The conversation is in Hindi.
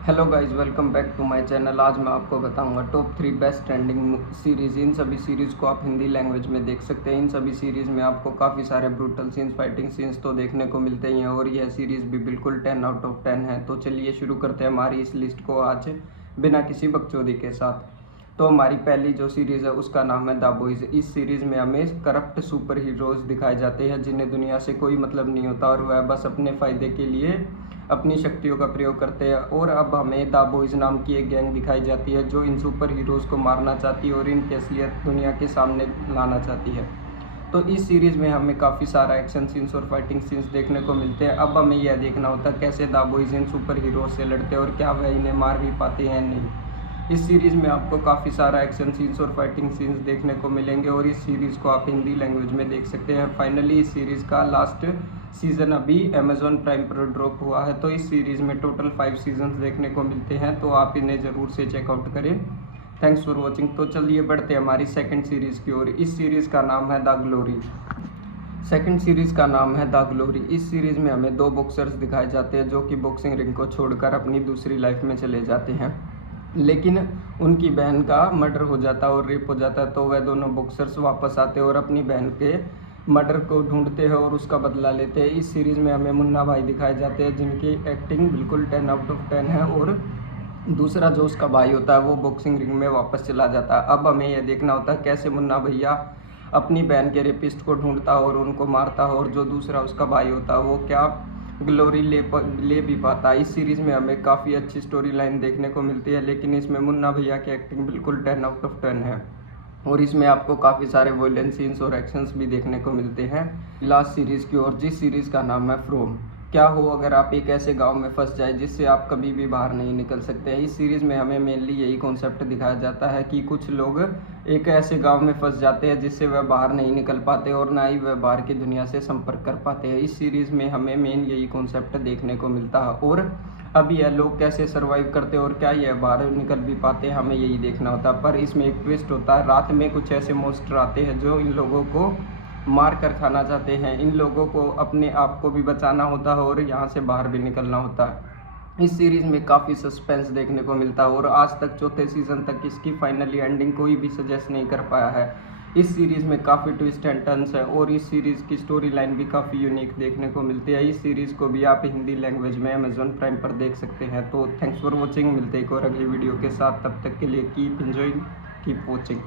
Hello guys, welcome back to my channel. आज मैं आपको बताऊंगा टॉप 3 बेस्ट ट्रेंडिंग सीरीज़। इन सभी सीरीज़ को आप हिंदी लैंग्वेज में देख सकते हैं। इन सभी सीरीज़ में आपको काफ़ी सारे ब्रूटल सीन्स, फाइटिंग सीन्स तो देखने को मिलते ही हैं और यह सीरीज़ भी बिल्कुल 10 आउट ऑफ 10 है। तो चलिए शुरू करते हैं हमारी इस लिस्ट को आज बिना किसी बकचोदी के साथ। तो हमारी पहली जो सीरीज़ है उसका नाम है द बॉयज़। इस सीरीज़ में हमें करप्ट सुपर हीरोज़ दिखाए जाते हैं जिन्हें दुनिया से कोई मतलब नहीं होता और वह बस अपने फ़ायदे के लिए अपनी शक्तियों का प्रयोग करते हैं। और अब हमें द बॉयज़ नाम की एक गैंग दिखाई जाती है जो इन सुपर हीरोज़ को मारना चाहती है और इनकी असलियत दुनिया के सामने लाना चाहती है। तो इस सीरीज़ में हमें काफ़ी सारा एक्शन सीन्स और फाइटिंग सीन्स देखने को मिलते हैं। अब हमें यह देखना होता है कैसे the boys in super heroes से लड़ते हैं और क्या वह इन्हें मार भी पाते हैं नहीं। इस सीरीज़ में आपको काफ़ी सारा एक्शन सीन्स और फाइटिंग सीन्स देखने को मिलेंगे और इस सीरीज़ को आप हिंदी लैंग्वेज में देख सकते हैं। फाइनली इस सीरीज़ का लास्ट सीज़न अभी अमेज़ॉन प्राइम पर ड्रॉप हुआ है। तो इस सीरीज़ में टोटल 5 सीजन्स देखने को मिलते हैं, तो आप इन्हें ज़रूर से चेकआउट करें। Thanks for watching. तो चलिए बढ़ते हैं हमारी सेकंड सीरीज़ की ओर। इस सीरीज़ का नाम है द ग्लोरी। सेकंड सीरीज़ का नाम है द ग्लोरी। इस सीरीज़ में हमें 2 बॉक्सर्स दिखाए जाते हैं जो कि बॉक्सिंग रिंग को छोड़कर अपनी दूसरी लाइफ में चले जाते हैं, लेकिन उनकी बहन का मर्डर हो जाता है और रेप हो जाता है। तो वह दोनों बॉक्सर्स वापस आते हैं और अपनी बहन के मर्डर को ढूंढते हैं और उसका बदला लेते हैं। इस सीरीज़ में हमें मुन्ना भाई दिखाए जाते हैं जिनकी एक्टिंग बिल्कुल 10 आउट ऑफ 10 है और दूसरा जो उसका भाई होता है वो बॉक्सिंग रिंग में वापस चला जाता है। अब हमें यह देखना होता है कैसे मुन्ना भैया अपनी बहन के रेपिस्ट को ढूंढता है और उनको मारता है और जो दूसरा उसका भाई होता है वो क्या ग्लोरी ले भी पाता है। इस सीरीज़ में हमें काफ़ी अच्छी स्टोरी लाइन देखने को मिलती है, लेकिन इसमें मुन्ना भैया की एक्टिंग बिल्कुल 10 आउट ऑफ 10 है और इसमें आपको काफ़ी सारे वॉयलेंस सीन्स और एक्शंस भी देखने को मिलते हैं। लास्ट सीरीज़ की ओर, जिस सीरीज़ का नाम है फ्रोम। क्या हो अगर आप एक ऐसे गांव में फंस जाए जिससे आप कभी भी बाहर नहीं निकल सकते हैं। इस सीरीज़ में हमें मेनली यही कॉन्सेप्ट दिखाया जाता है कि कुछ लोग एक ऐसे गांव में फंस जाते हैं जिससे वह बाहर नहीं निकल पाते और ना ही वह बाहर की दुनिया से संपर्क कर पाते हैं। इस सीरीज़ में हमें मेन यही कॉन्सेप्ट देखने को मिलता है और अब यह लोग कैसे सर्वाइव करते हैं और क्या यह बाहर निकल भी पाते हैं, हमें यही देखना होता है। पर इसमें एक ट्विस्ट होता है, रात में कुछ ऐसे मॉन्स्टर आते हैं जो इन लोगों को मार कर खाना चाहते हैं। इन लोगों को अपने आप को भी बचाना होता है और यहाँ से बाहर भी निकलना होता है। इस सीरीज़ में काफ़ी सस्पेंस देखने को मिलता है और आज तक चौथे सीज़न तक इसकी फाइनली एंडिंग कोई भी सजेस्ट नहीं कर पाया है। इस सीरीज़ में काफ़ी ट्विस्ट एंड टर्न्स है और इस सीरीज़ की स्टोरी लाइन भी काफ़ी यूनिक देखने को मिलती है। इस सीरीज़ को भी आप हिंदी लैंग्वेज में अमेज़ॉन प्राइम पर देख सकते हैं। तो थैंक्स फॉर वॉचिंग। मिलते हैं एक और अगली वीडियो के साथ, तब तक के लिए कीप एंजॉइंग, कीप वॉचिंग।